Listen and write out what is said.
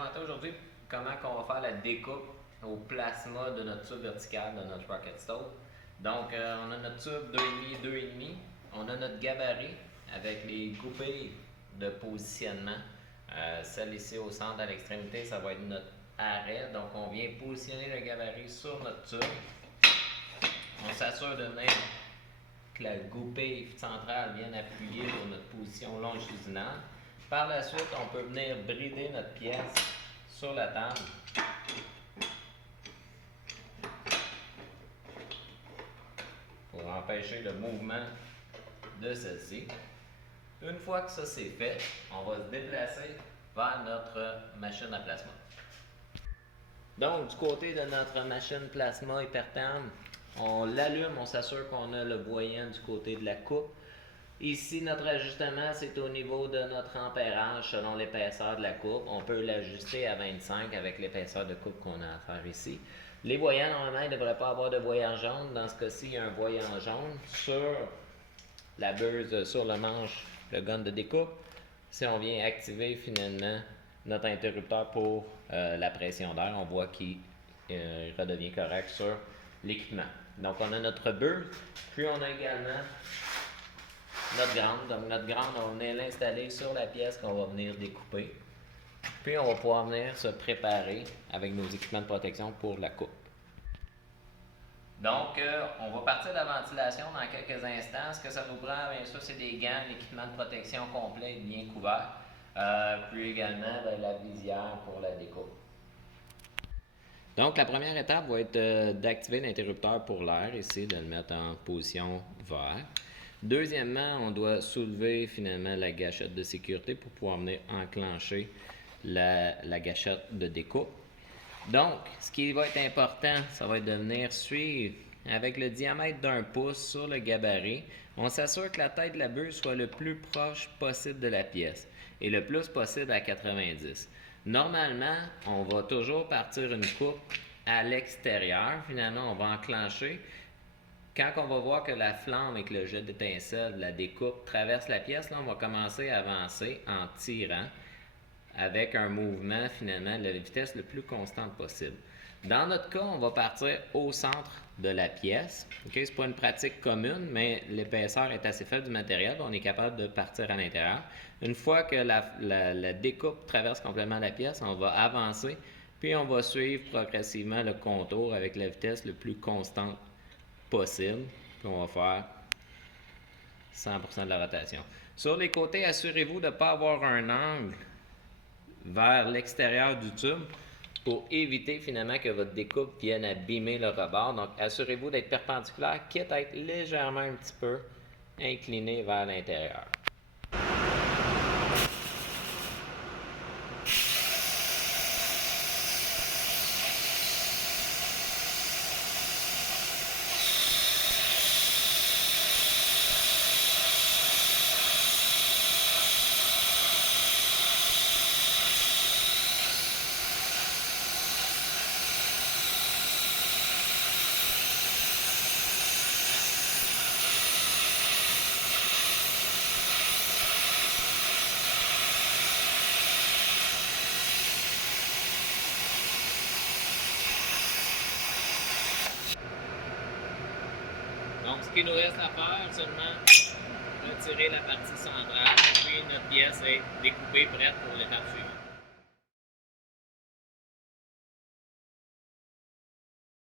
Présenter aujourd'hui comment on va faire la découpe au plasma de notre tube vertical de notre Rocket Stove. Donc, on a notre tube 2,5, 2,5. On a notre gabarit avec les goupilles de positionnement. Celle ici au centre à l'extrémité, ça va être notre arrêt. Donc, on vient positionner le gabarit sur notre tube. On s'assure de venir que la goupille centrale vienne appuyer sur notre position longitudinale. Par la suite, on peut venir brider notre pièce sur la table. Pour empêcher le mouvement de celle-ci. Une fois que ça c'est fait, on va se déplacer vers notre machine à plasma. Donc, du côté de notre machine plasma hypertherme, on l'allume, on s'assure qu'on a le voyant du côté de la coupe. Ici, notre ajustement, c'est au niveau de notre ampérage selon l'épaisseur de la coupe. On peut l'ajuster à 25 avec l'épaisseur de coupe qu'on a à faire ici. Les voyants, normalement, ils ne devraient pas avoir de voyant jaune. Dans ce cas-ci, il y a un voyant jaune sur la buse, sur le manche, le gun de découpe. Si on vient activer finalement notre interrupteur pour la pression d'air, on voit qu'il redevient correct sur l'équipement. Donc, on a notre buse, puis on a également notre grande. Donc, notre grande, on va venir l'installer sur la pièce qu'on va venir découper. Puis, on va pouvoir venir se préparer avec nos équipements de protection pour la coupe. Donc, on va partir de la ventilation dans quelques instants. Ce que ça nous prend, bien sûr, c'est des gants, l'équipement de protection complet et bien couvert. Puis également, la visière pour la découpe. Donc, la première étape va être d'activer l'interrupteur pour l'air, ici, de le mettre en position vert. Deuxièmement, on doit soulever finalement la gâchette de sécurité pour pouvoir venir enclencher la gâchette de découpe. Donc, ce qui va être important, ça va être de venir suivre avec le diamètre d'1 pouce sur le gabarit. On s'assure que la tête de la buse soit le plus proche possible de la pièce et le plus possible à 90. Normalement, on va toujours partir une coupe à l'extérieur. Finalement, on va enclencher. Quand on va voir que la flamme avec le jet d'étincelle de la découpe traverse la pièce, là, on va commencer à avancer en tirant avec un mouvement finalement de la vitesse le plus constante possible. Dans notre cas, on va partir au centre de la pièce. Okay? Ce n'est pas une pratique commune, mais l'épaisseur est assez faible du matériel, on est capable de partir à l'intérieur. Une fois que la découpe traverse complètement la pièce, on va avancer, puis on va suivre progressivement le contour avec la vitesse le plus constante possible. Puis on va faire 100% de la rotation. Sur les côtés, assurez-vous de ne pas avoir un angle vers l'extérieur du tube pour éviter finalement que votre découpe vienne abîmer le rebord. Donc, assurez-vous d'être perpendiculaire, quitte à être légèrement un petit peu incliné vers l'intérieur. Donc, ce qu'il nous reste à faire, seulement retirer la partie centrale, puis notre pièce est découpée, prête pour l'étape suivante.